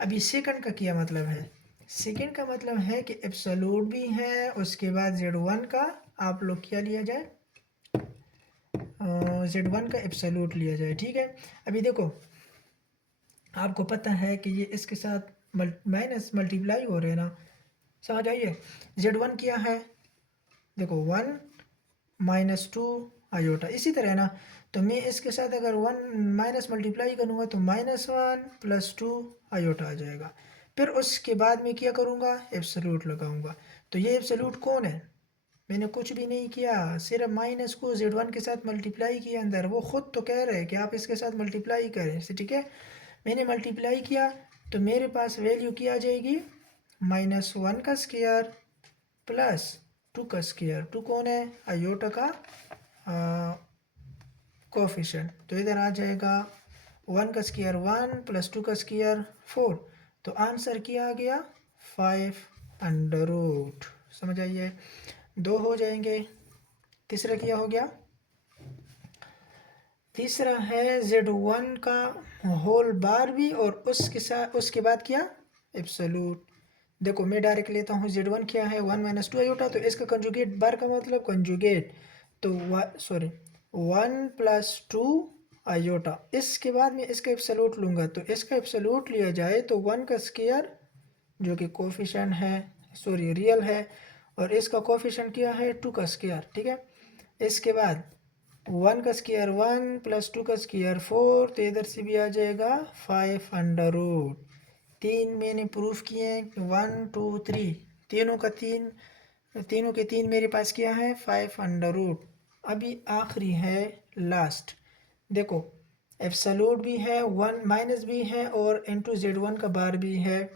अभी सेकंड का क्या मतलब है, सेकंड का मतलब है कि एब्सोल्यूट भी है, उसके बाद Z1 का आप लोग क्या लिया जाए, Z1 का एब्सोल्यूट लिया जाए। ठीक है, अभी देखो आपको पता है कि ये इसके साथ माइनस मल्टीप्लाई हो रहे हैं ना, समझ आइए। Z1 क्या है, देखो 1 - 2 आयोटा, इसी तरह ना, तो मैं इसके साथ अगर 1 माइनस मल्टीप्लाई करूँगा तो -1 + 2 आयोटा आ जाएगा। फिर उसके बाद मैं क्या करूँगा, एब्सोल्यूट लगाऊंगा। तो ये एब्सोल्यूट कौन है, मैंने कुछ भी नहीं किया, सिर्फ माइनस को Z1 के साथ मल्टीप्लाई किया अंदर, वो खुद तो कह रहे हैं कि आप इसके साथ मल्टीप्लाई करें। ठीक है, मैंने मल्टीप्लाई किया तो मेरे पास वैल्यू क्या आ जाएगी, -1 का स्क्वायर प्लस 2 का स्क्वायर। 2 कौन है, आयोटा का कोफिशिएंट, तो इधर आ जाएगा 1 का स्क्वायर 1 प्लस 2 का स्क्वायर 4, तो आंसर क्या आ गया 5√। समझ आइए, 2 हो जाएंगे। तीसरा क्या हो गया, तीसरा है Z1 का होल बार भी और उसके साथ उसके बाद क्या, एब्सोल्यूट। देखो मैं डायरेक्ट लेता हूँ, Z1 क्या है 1 - 2 आयोटा, तो इसका कंजुगेट, बार का मतलब कंजुगेट, तो 1 + 2 आयोटा, इसके बाद में इसका एब्सोल्यूट लूँगा, तो इसका एब्सोल्यूट लिया जाए तो 1 का स्क्वायर जो कि कोफिशिएंट है, रियल है, और इसका कोफिशिएंट क्या है 2 का स्क्वायर। ठीक है, इसके बाद 1 का स्क्वायर 1 + 2 का स्क्वायर 4, तो इधर से भी आ जाएगा 5√। 3 मैंने प्रूफ किए हैं, 1 2 3, तीनों का 3, तीनों के 3 मेरे पास क्या है 5√। अभी आखिरी है लास्ट, देखो एब्सोल्यूट भी है, 1 माइनस भी है और इनटू Z1 का बार भी है,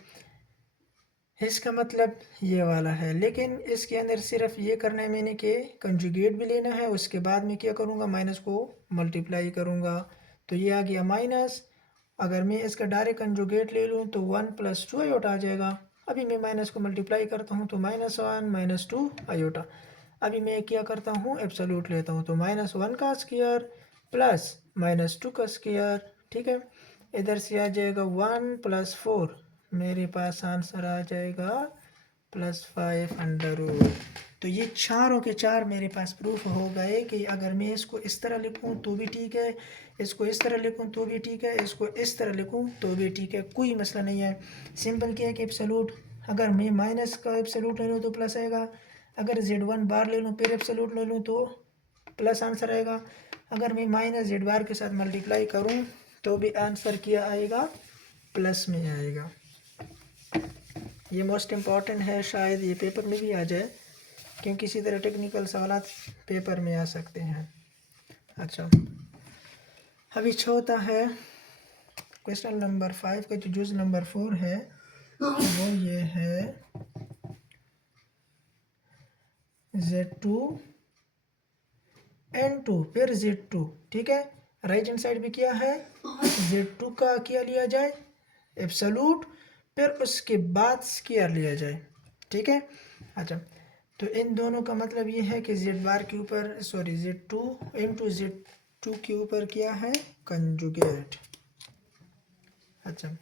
इसका मतलब ये वाला है। लेकिन इसके अंदर सिर्फ ये करना है मैंने कि कंजुगेट भी लेना है, उसके बाद में क्या करूँगा, माइनस को मल्टीप्लाई करूँगा, तो ये आ गया माइनस। अगर मैं इसका डायरेक्ट कंजुगेट ले लूँ तो 1 + 2 आयोटा आ जाएगा। अभी मैं माइनस को मल्टीप्लाई करता हूँ तो -1 - 2 आयोटा। अभी मैं क्या करता हूँ, एब्सोल्यूट लेता हूँ, तो -1 का स्क्वायर प्लस -2 का स्क्वायर। ठीक है, इधर से आ जाएगा 1 + 4, मेरे पास आंसर आ जाएगा प्लस 5 अंडर रूट। तो ये चारों के चार मेरे पास प्रूफ हो गए कि अगर मैं इसको इस तरह लिखूं तो भी ठीक है, इसको इस तरह लिखूं तो भी ठीक है, इसको इस तरह लिखूं तो भी ठीक है, कोई मसला नहीं है। सिंपल क्या है कि एब्सोल्यूट, अगर मैं माइनस का एब्सोल्यूट ले लूँ तो प्लस आएगा, अगर Z1 बार ले लूँ फिर एब्सोल्यूट ले लूँ तो प्लस आंसर आएगा, अगर मैं माइनस Z बार के साथ मल्टीप्लाई करूँ तो भी आंसर क्या आएगा, प्लस में आएगा। ये मोस्ट इम्पॉर्टेंट है, शायद ये पेपर में भी आ जाए, क्योंकि इसी तरह टेक्निकल सवाल पेपर में आ सकते हैं। अच्छा, अभी चौथा है क्वेश्चन नंबर 5 का जो जुज नंबर 4 है वो ये है Z2 N2 फिर Z2, ठीक है। राइट हैंड साइड भी क्या है, Z2 का क्या लिया जाए, एब्सोल्यूट, फिर उसके बाद स्क्वायर लिया जाए, ठीक है। अच्छा, तो इन दोनों का मतलब ये है कि Z बार के ऊपर सॉरी Z2 इंटू Z2 के ऊपर क्या है, कंजुगेट। अच्छा,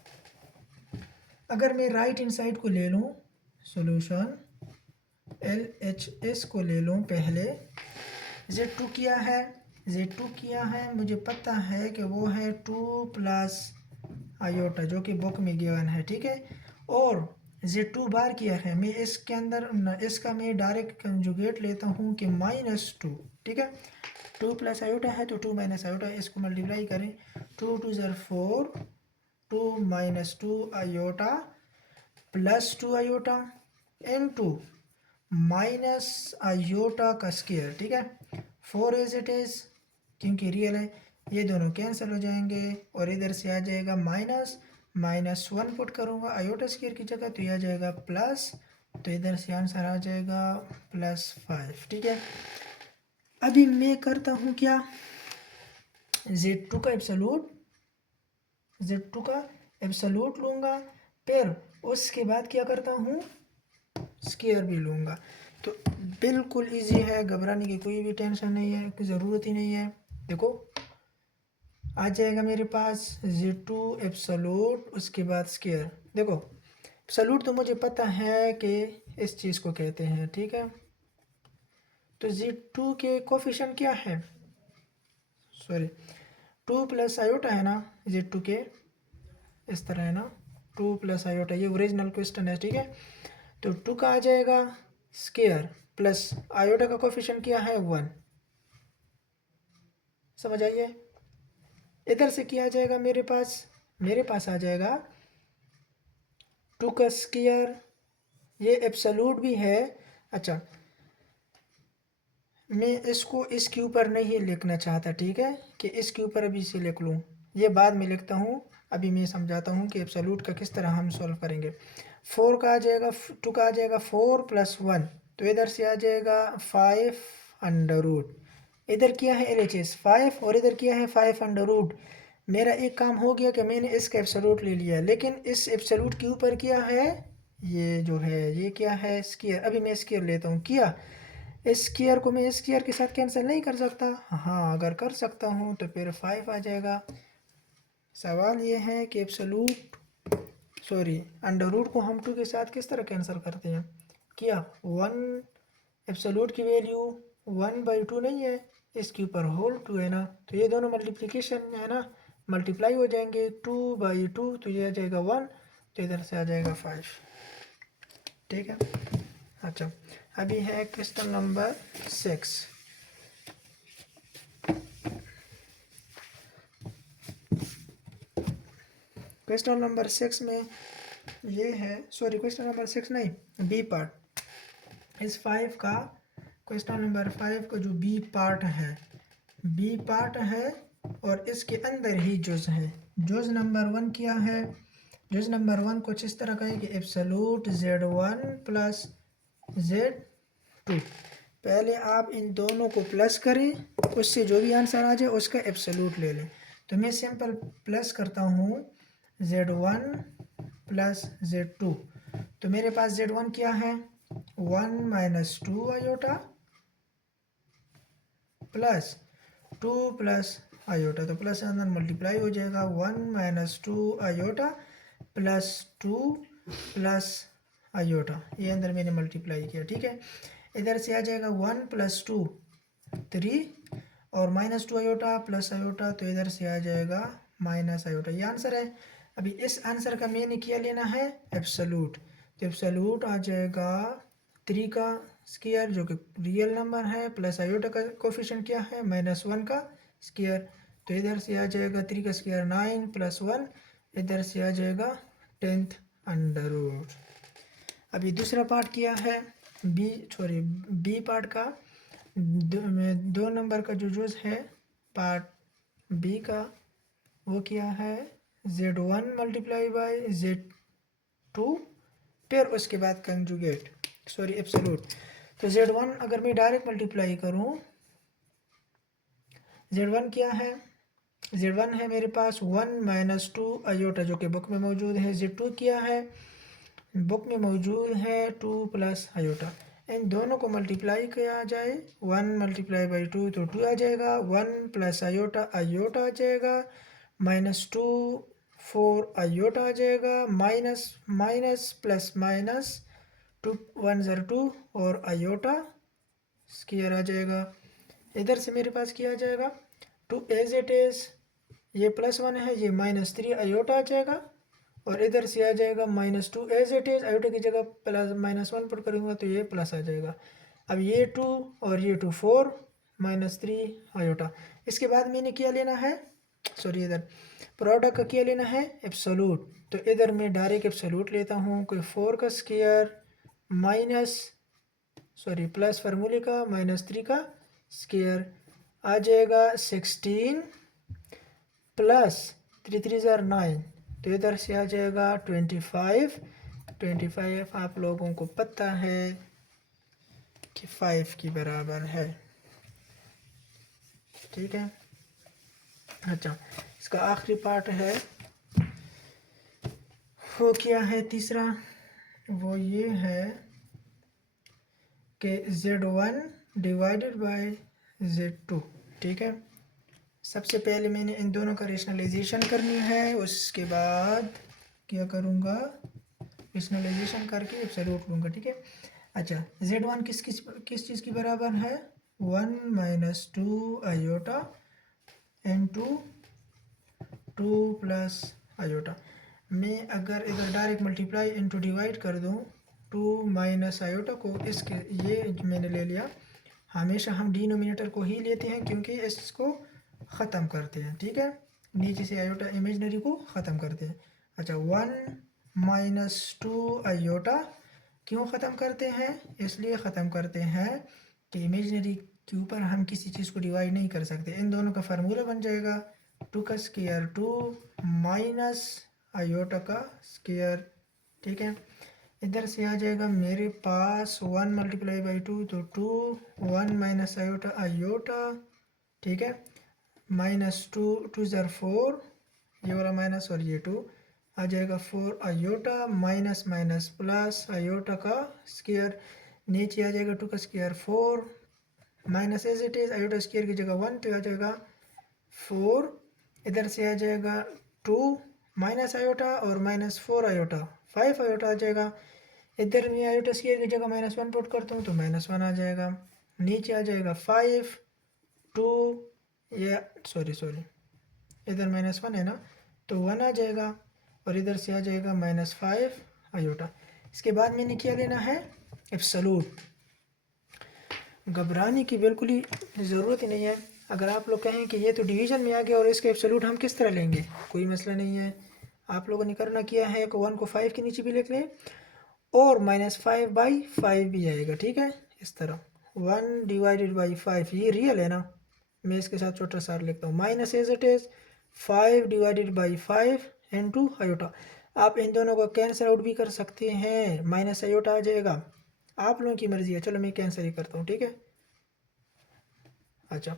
अगर मैं राइट हैंड साइड को ले लूँ, सॉल्यूशन LHS को ले लूँ पहले, Z2 किया है, Z2 किया है, मुझे पता है कि वो है 2 प्लस आयोटा जो कि बुक में गिवन है, ठीक है। और Z2 बार किया है, मैं इसके अंदर इसका मैं डायरेक्ट कंजुगेट लेता हूँ कि -2, ठीक है। 2 प्लस आयोटा है तो 2 माइनस आयोटा, इसको मल्टीप्लाई करें, 2 2 ज़र 4, 2 minus 2 iota plus 2 iota into minus iota का स्क्वायर, ठीक है। 4 एज इट इज़ क्योंकि रियल है, ये दोनों कैंसिल हो जाएंगे और इधर से आ जाएगा -1 पुट करूँगा आयोटा स्क्वायर की जगह तो ये आ जाएगा प्लस, तो इधर से आंसर आ जाएगा +5, ठीक है। अभी मैं करता हूँ क्या, Z2 का एब्सोल्यूट लूँगा, फिर उसके बाद क्या करता हूँ, स्क्वायर भी लूँगा। तो बिल्कुल इजी है, घबराने की कोई भी टेंशन नहीं है, कोई ज़रूरत ही नहीं है। देखो आ जाएगा मेरे पास Z2 एब्सोल्यूट, उसके बाद स्क्वायर। देखो एब्सोल्यूट तो मुझे पता है कि इस चीज़ को कहते हैं, ठीक है। तो Z2 के कोफिशिएंट क्या है, सॉरी 2 प्लस आयोटा है ना, Z2 के इस तरह है ना, 2 प्लस आयोटा, ये ओरिजिनल क्वेश्चन है, ठीक है। तो 2 का आ जाएगा स्क्वायर प्लस आयोटा का कोफिशिएंट क्या है 1, समझ आइए। इधर से क्या आ जाएगा मेरे पास आ जाएगा 2 का स्क्वायर, ये एब्सोल्यूट भी है। अच्छा, मैं इसको इसके ऊपर नहीं लिखना चाहता, ठीक है, कि इसके ऊपर अभी से लिख लूँ, ये बाद में लिखता हूँ। अभी मैं समझाता हूँ कि एब्सोल्यूट का किस तरह हम सॉल्व करेंगे। 4 का आ जाएगा, 2 का आ जाएगा 4 प्लस 1, तो इधर से आ जाएगा 5 अंडर रूट, इधर क्या है LHS 5 और इधर क्या है 5 अंडर रूट। मेरा एक काम हो गया कि मैंने इसका एब्सोल्यूट ले लिया, लेकिन इस एब्सोल्यूट के ऊपर क्या है, ये जो है ये क्या है, स्क्वायर। अभी मैं स्क्वायर लेता हूँ, किया, इस स्क्वायर को मैं इस स्क्वायर के साथ कैंसिल नहीं कर सकता, हाँ अगर कर सकता हूँ तो फिर 5 आ जाएगा। सवाल ये है कि अंडर रूट को हम 2 के साथ किस तरह कैंसिल करते हैं, किया 1 एब्सोल्यूट की वैल्यू 1/2 नहीं है, इसके ऊपर होल 2 है ना, तो ये दोनों मल्टीप्लिकेशन है ना, मल्टीप्लाई हो जाएंगे 2/2, तो ये आ जाएगा 1, तो इधर से आ जाएगा 5, ठीक है। अच्छा, अभी है क्वेश्चन नंबर 6। क्वेश्चन नंबर 6 में ये है, सॉरी क्वेश्चन नंबर 6 नहीं, बी पार्ट, इस 5 का क्वेश्चन नंबर 5 का जो बी पार्ट है और इसके अंदर ही जुज है। जुज नंबर 1 क्या है, जुज नंबर 1 कुछ इस तरह का है कि एब्सोल्यूट Z1 प्लस Z2, पहले आप इन दोनों को प्लस करें, उससे जो भी आंसर आ जाए उसका एब्सोल्यूट ले लें। तो मैं सिंपल प्लस करता हूँ Z1 प्लस Z2, तो मेरे पास Z1 क्या है 1 minus 2 iota plus 2 plus iota, तो प्लस अंदर मल्टीप्लाई हो जाएगा 1 minus 2 iota plus 2 plus iota, ये अंदर मैंने मल्टीप्लाई किया, ठीक है। इधर से आ जाएगा 1 + 2 3 और -2 आयोटा प्लस आयोटा, तो इधर से आ जाएगा माइनस आयोटा, ये आंसर है। अभी इस आंसर का मैंने क्या लेना है, एब्सोल्यूट। तो एब्सोल्यूट आ जाएगा 3 का स्क्वायर जो कि रियल नंबर है, प्लस आयोटा का कोफिशिएंट क्या है, -1 का स्क्वायर। तो इधर से आ जाएगा 3 का स्क्वायर 9 + 1, इधर से आ जाएगा 10th अंडर रूट। अभी दूसरा पार्ट किया है बी पार्ट का, दो नंबर का जो जूस है पार्ट बी का, वो किया है Z1 × Z2 फिर उसके बाद कंजुगेट एब्सोल्यूट। तो Z1 अगर मैं डायरेक्ट मल्टीप्लाई करूँ, Z1 क्या है, Z1 है मेरे पास 1 - 2 आयोटा जो कि बुक में मौजूद है। Z2 क्या है, बुक में मौजूद है 2 + आयोटा। इन दोनों को मल्टीप्लाई किया जाए, 1 × 2 तो 2 आ जाएगा, 1 + आयोटा आयोटा आ जाएगा, -2 4 आयोटा आ जाएगा, माइनस माइनस प्लस माइनस 2 1 ज़र 2 और आयोटा स्क्वायर आ जाएगा। इधर से मेरे पास क्या आ जाएगा, 2 एज इट इज़, ये +1 है, ये -3 आयोटा आ जाएगा, और इधर से आ जाएगा -2 एज इट इज़, आयोटा की जगह +-1 पुट करूँगा तो ये प्लस आ जाएगा। अब ये 2 और ये 2 4 -3 आयोटा। इसके बाद मैंने क्या लेना है, इधर प्रोडक्ट का क्या लेना है, एब्सोल्यूट। तो इधर मैं डायरेक्ट एब्सोल्यूट लेता हूँ, कोई 4 का स्क्वायर प्लस फार्मूले का -3 का स्क्वायर आ जाएगा 16 प्लस 3 3 ज़र 9, तो इधर से आ जाएगा 25 आप लोगों को पता है कि 5 के बराबर है, ठीक है। अच्छा, इसका आखिरी पार्ट है, वो क्या है तीसरा, वो ये है कि Z1 / Z2, ठीक है। सबसे पहले मैंने इन दोनों का रेशनलाइजेशन करनी है, उसके बाद क्या करूँगा, रेशनलाइजेशन करके एब्सोल्यूट लूँगा, ठीक है। अच्छा, Z1 किस चीज़ की बराबर है, 1 - 2 आयोटा इनटू 2 + आयोटा। मैं अगर इधर डायरेक्ट मल्टीप्लाई इनटू डिवाइड कर दूँ 2 - आयोटा को, इसके ये मैंने ले लिया। हमेशा हम डिनोमिनेटर को ही लेते हैं क्योंकि इसको ख़त्म करते हैं, ठीक है, नीचे से आयोटा इमेजनरी को ख़त्म करते हैं। अच्छा, 1 - 2 आयोटा क्यों ख़त्म करते हैं, इसलिए ख़त्म करते हैं कि इमेजनरी के ऊपर हम किसी चीज़ को डिवाइड नहीं कर सकते। इन दोनों का फार्मूला बन जाएगा 2 का स्क्वायर 2 माइनस आयोटा का स्क्वायर, ठीक है। इधर से आ जाएगा मेरे पास 1 × 2 तो 2 1 - आयोटा आयोटा, ठीक है, -2 2 ज़र 4, ये वाला माइनस और ये 2 आ जाएगा 4 iota minus minus plus iota का स्क्वायर, नीचे आ जाएगा 2 का square 4 minus as it is, iota square की जगह 1 तो आ जाएगा 4, इधर से आ जाएगा 2 माइनस आयोटा और -4 आयोटा 5 आयोटा आ जाएगा। इधर मैं आयोटा स्क्वायर की जगह -1 पुट करता हूँ तो -1 आ जाएगा, नीचे आ जाएगा 5 2 या इधर -1 है ना, तो 1 आ जाएगा, और इधर से आ जाएगा -5 आयोटा। इसके बाद मैंने क्या लेना है, एब्सोल्यूट। घबराने की बिल्कुल ही ज़रूरत ही नहीं है। अगर आप लोग कहें कि ये तो डिवीज़न में आ गया और इसका एब्सोल्यूट हम किस तरह लेंगे, कोई मसला नहीं है। आप लोगों ने करना किया है कि 1 को 5 के नीचे भी लिख लें और -5/5 भी आएगा, ठीक है। इस तरह 1 / 5, ये रियल है ना, मैं इसके साथ छोटा सा लिखता हूँ, minus as it is 5 / 5 into iota. आप इन दोनों को कैंसिल आउट भी कर सकते हैं, माइनस आयोटा आ जाएगा, आप लोगों की मर्ज़ी है। चलो मैं कैंसिल ही करता हूँ, ठीक है। अच्छा,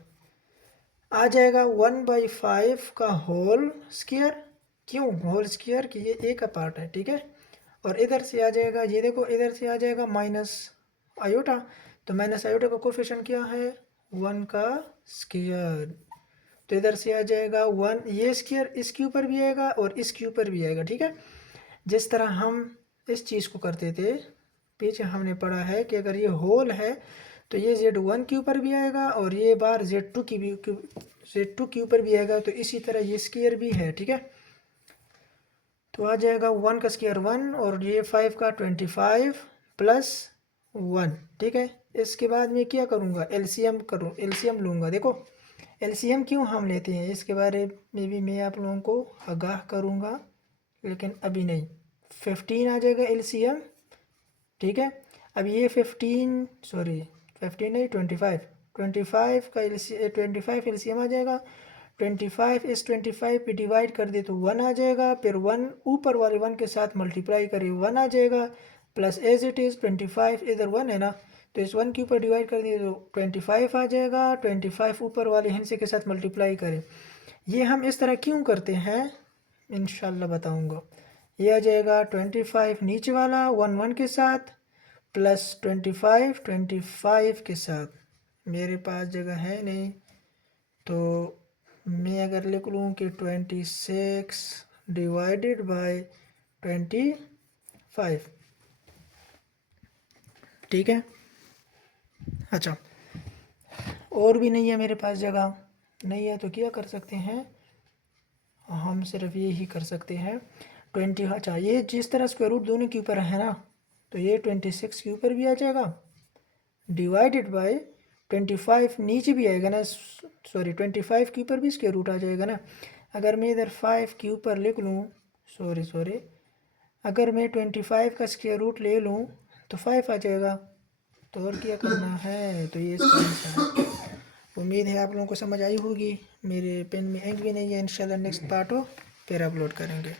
आ जाएगा 1/5 का होल स्क्वायर, क्यों होल स्क्वायर कि ये ए का पार्ट है, ठीक है। और इधर से आ जाएगा, ये देखो इधर से आ जाएगा माइनस आयोटा, तो माइनस आयोटा का कोफिशिएंट क्या है, 1 का स्क्वायर, तो इधर से आ जाएगा 1, ये स्क्वायर इसके ऊपर भी आएगा और इसके ऊपर भी आएगा, ठीक है। जिस तरह हम इस चीज़ को करते थे, पीछे हमने पढ़ा है कि अगर ये होल है तो ये Z1 के ऊपर भी आएगा और ये बार Z2 के ऊपर भी आएगा। तो इसी तरह ये स्क्वायर भी है, ठीक है। तो आ जाएगा 1 का स्क्वायर 1 और ये 5 का 25 प्लस 1, ठीक है। इसके बाद मैं क्या करूँगा, एलसीएम लूँगा। देखो एलसीएम क्यों हम लेते हैं इसके बारे में भी मैं आप लोगों को आगाह करूँगा, लेकिन अभी नहीं। 15 आ जाएगा एलसीएम, ठीक है। अब ये 15 नहीं 25 का 25 एलसीएम आ जाएगा। 25 इस 25 पे डिवाइड कर दे तो 1 आ जाएगा, फिर 1 ऊपर वाले 1 के साथ मल्टीप्लाई करें 1 आ जाएगा, प्लस एज इट इज़ 25 इधर 1 है ना, तो इस 1 के ऊपर डिवाइड कर दिए तो 25 आ जाएगा। 25 ऊपर वाले हिस्से के साथ मल्टीप्लाई करें। ये हम इस तरह क्यों करते हैं इंशाल्लाह बताऊंगा। ये आ जाएगा 25 नीचे वाला 1 1 के साथ प्लस 25 के साथ। मेरे पास जगह है नहीं तो मैं अगर लिख लूँ कि 26 डिवाइडेड बाय 25, ठीक है। अच्छा, और भी नहीं है मेरे पास जगह, नहीं है तो क्या कर सकते हैं हम, सिर्फ ये ही कर सकते हैं 20। अच्छा, ये जिस तरह स्क्वायर रूट दोनों के ऊपर है ना, तो ये 26 के ऊपर भी आ जाएगा डिवाइडेड बाय 25 नीचे भी आएगा ना, सॉरी 25 के ऊपर भी स्क्वायर रूट आ जाएगा ना। अगर मैं इधर 5 के ऊपर लिख लूँ, सॉरी अगर मैं 25 का स्क्वायर रूट ले लूँ तो 5 आ जाएगा। तो और क्या करना है, तो ये इसका आंसर है। उम्मीद है आप लोगों को समझ आई होगी। मेरे पेन में इंक भी नहीं है, इंशाल्लाह नेक्स्ट पार्ट हो फिर अपलोड करेंगे।